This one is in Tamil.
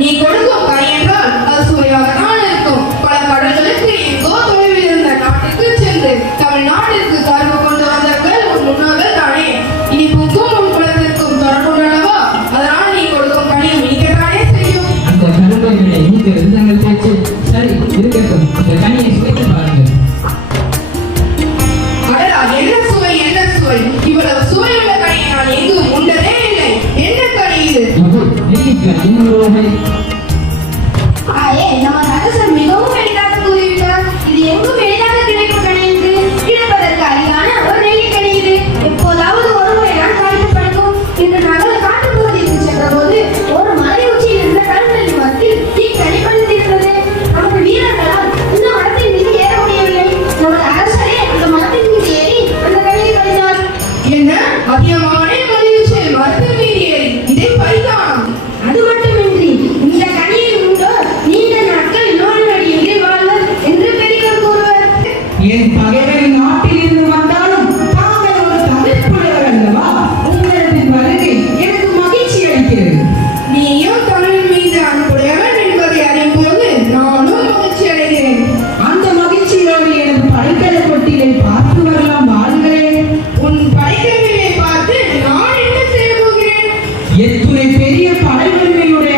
நீ கொடுக்கும் கனி என்றால் அது சுவையாகத்தான் இருக்கும். பல கடல்களுக்கு எங்கோ தொலைவில் இருந்த நாட்டுக்கு சென்று தமிழ்நாட்டிற்கு கரும்பு கொண்டு வந்தார்கள் உன் முன்னோர்கள் தானே. இனிப்புக்கும் உன் குலத்திற்கும் தொடர்புள்ளனவா? அதனால் நீ கொடுக்கும் கனி இனிக்கத்தானே செய்யும். அந்த கரும்பை விட இனிக்க விருந்தங்கள் பேச்சு சரி இருக்கட்டும். இந்த கனியை சுவைத்து பாருங்கள். அடடா, என்ன சுவை என்ன சுவை! இவ்வளவு சுவையுள்ள கனியை நான் எங்கும் உண்டதே இல்லை. என்ன கனி இது? நெல்லிக்காய் இன்னொரு வகை. நம்ம அரசர் மிகவும் எளிதாக கூறிவிட்டார். இது எங்கும் எளிதாக கிடைக்கும் கனி என்று கிடைப்பதற்கு அரிதான ஒரு நெல்லிக்கனி இது. எப்போதாவது ஒரு முறை நான் காய்த்து படுக்கும். இன்று நாங்கள் காட்டுப்பகுதிக்கு சென்ற போது ஒரு மலை உச்சியில் இருந்த கருநெல்லி மரத்தில் தீக்கனி பழுத்திருந்தது. நமது வீரர்களால் இந்த மரத்தின் மீது ஏற முடியவில்லை. நமது அரசரே அந்த மரத்தின் மீது ஏறி அந்த கனியை பறித்தார். என்ன அதிகமான மலை உச்சியில் மரத்தின் மீது ஏறி இதை பறித்தான்? அது மட்டுமின்றி இந்த கனியை உண்டோர் நீண்ட நாட்கள் நோய் நொடியின்றி வாழ்வர் என்று பெரியவர் கூறுவர். என் பகைவர் நாட்டில் இருந்து வந்தாலும் தாங்கள் ஒரு தமிழ்ப்புலவர் அல்லவா? உங்களது வருகை எனக்கு மகிழ்ச்சி அளிக்கிறது. நீயும் தமிழ் மீது அன்புடையவன் என்பதை அறியும் போது நானும் மகிழ்ச்சி அடைகிறேன். அந்த மகிழ்ச்சியோடு எனது படைக்கல கொட்டிலை பார்த்து வரலாம் வாருங்களேன். உன் படைக்கவில்லை பார்த்து நான் என்ன செய்ய போகிறேன்? எத்துணை பெரிய படைவலிமையுடைய